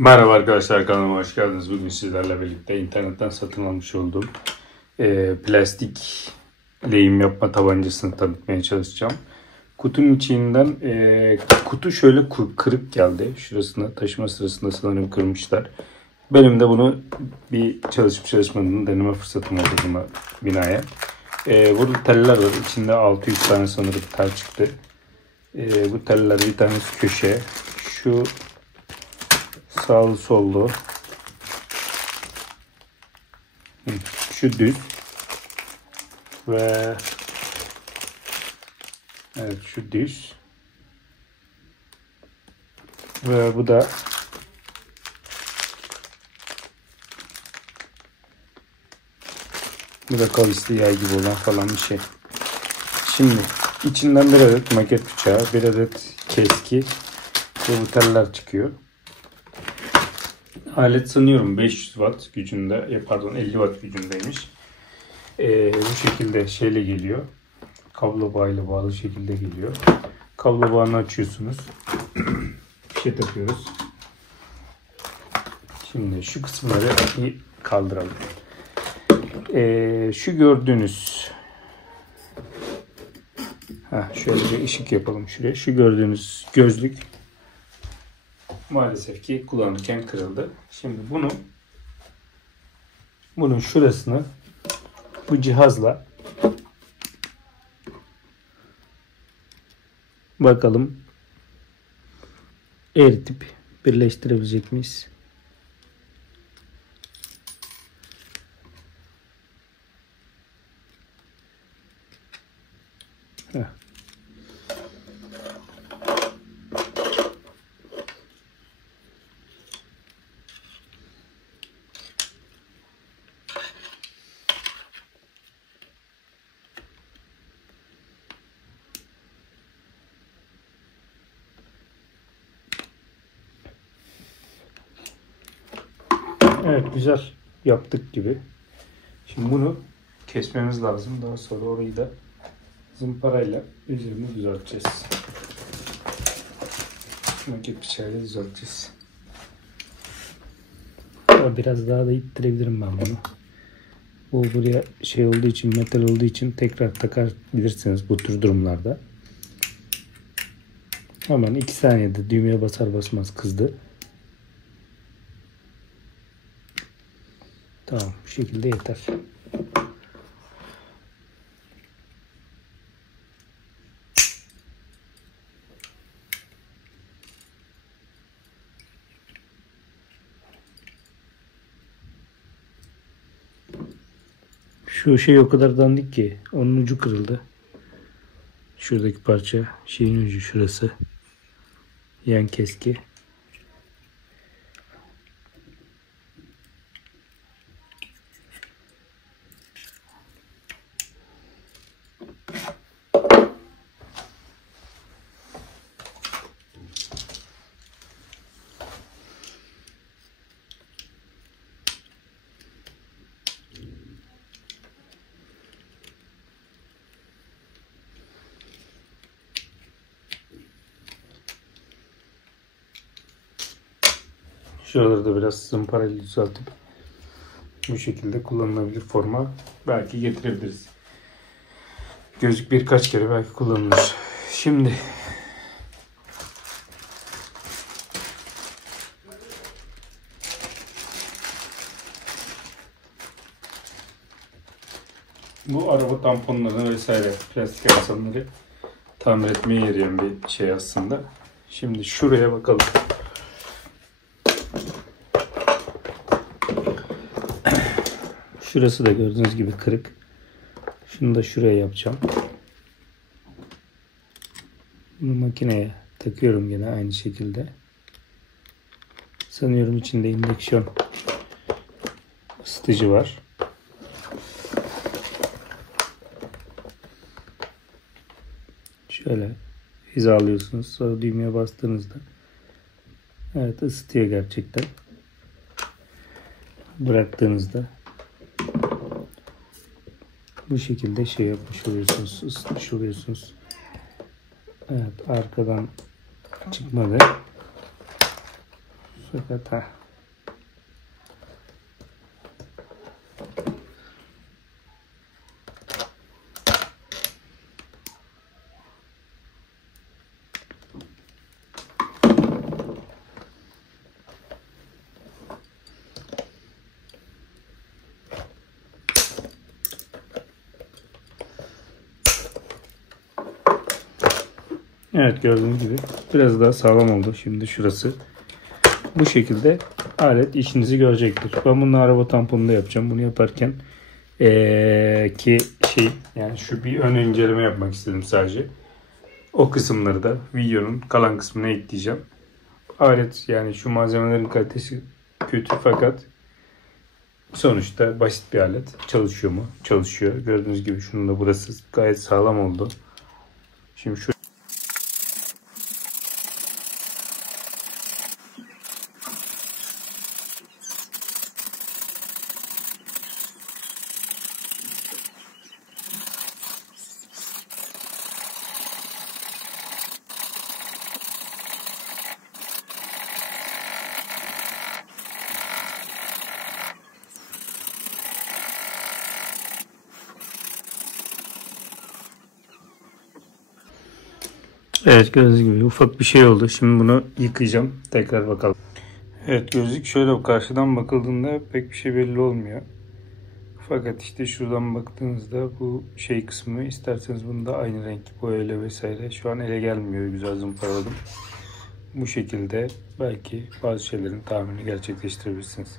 Merhaba arkadaşlar, kanalıma hoş geldiniz. Bugün sizlerle birlikte internetten satın almış olduğum plastik lehim yapma tabancasını tanıtmaya çalışacağım. Kutunun içinden kutu şöyle kırık geldi. Şurasına taşıma sırasında sanırım kırmışlar. Benim de bunu bir çalışıp çalışmadığını deneme fırsatım oldu binaya. Burada teller var. İçinde 600 tane sanırım tel çıktı. Bu teller bir tanesi köşe. Şu sağlı sollu. Şu düz. Ve evet, şu düz. Ve bu da kavisli yay gibi olan falan bir şey. Şimdi içinden bir adet maket bıçağı, bir adet keski ve bu teller çıkıyor. Alet sanıyorum 500 watt gücünde, pardon 50 watt gücündeymiş. Bu şekilde şeyle geliyor. Kablo bağıyla bağlı şekilde geliyor. Kablo bağını açıyorsunuz. Bir şey takıyoruz. Şimdi şu kısımları kaldıralım. Şu gördüğünüz şöyle bir ışık yapalım şuraya. Şu gördüğünüz gözlük maalesef ki kullanırken kırıldı. Şimdi bunun şurasını bu cihazla bakalım eritip birleştirebilecek miyiz? Evet, güzel yaptık gibi. Şimdi bunu kesmemiz lazım. Daha sonra orayı da zımparayla üzerini düzelteceğiz. Maket bıçağıyla düzelteceğiz. Biraz daha da ittirebilirim ben bunu. Bu buraya şey olduğu için, metal olduğu için tekrar takabilirsiniz bu tür durumlarda. Hemen 2 saniyede düğmeye basar basmaz kızdı. Tamam, bu şekilde yeter. Şu şey o kadar dandik ki onun ucu kırıldı. Şuradaki parça, şeyin ucu şurası. Yan keski. Şuraları da biraz zımparayla düzeltip bu şekilde kullanılabilir forma belki getirebiliriz. Gözlük birkaç kere belki kullanılır. Şimdi bu araba tamponlarını vesaire plastik aksamları tamir etmeye yarayan bir şey aslında. Şimdi şuraya bakalım. Şurası da gördüğünüz gibi kırık. Şunu da şuraya yapacağım. Bunu makineye takıyorum yine aynı şekilde. Sanıyorum içinde indüksiyon ısıtıcı var. Şöyle hizalıyorsunuz. Sonra düğmeye bastığınızda evet, ısıtıyor gerçekten. Bıraktığınızda bu şekilde şey yapmış oluyorsunuz, ısıtmış oluyorsunuz. Evet, arkadan çıkmadı. Fakat evet, gördüğünüz gibi biraz daha sağlam oldu. Şimdi şurası bu şekilde alet işinizi görecektir. Ben bunu araba tamponunda yapacağım. Bunu yaparken ki yani şu bir ön inceleme yapmak istedim sadece. O kısımları da videonun kalan kısmına ekleyeceğim. Alet, yani şu malzemelerin kalitesi kötü fakat sonuçta basit bir alet. Çalışıyor mu? Çalışıyor. Gördüğünüz gibi şunun da burası gayet sağlam oldu. Şimdi şu evet, gördüğünüz gibi ufak bir şey oldu. Şimdi bunu yıkayacağım. Tekrar bakalım. Evet, gözlük şöyle karşıdan bakıldığında pek bir şey belli olmuyor. Fakat işte şuradan baktığınızda bu kısmı, isterseniz bunu da aynı renk boyayla vesaire. Şu an ele gelmiyor, güzel zımparaladım. Bu şekilde belki bazı şeylerin tahminini gerçekleştirebilirsiniz.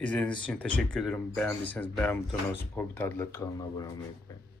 İzlediğiniz için teşekkür ederim. Beğendiyseniz beğen butonuna basıp Hobbit Adlı kanalına abone olmayı unutmayın.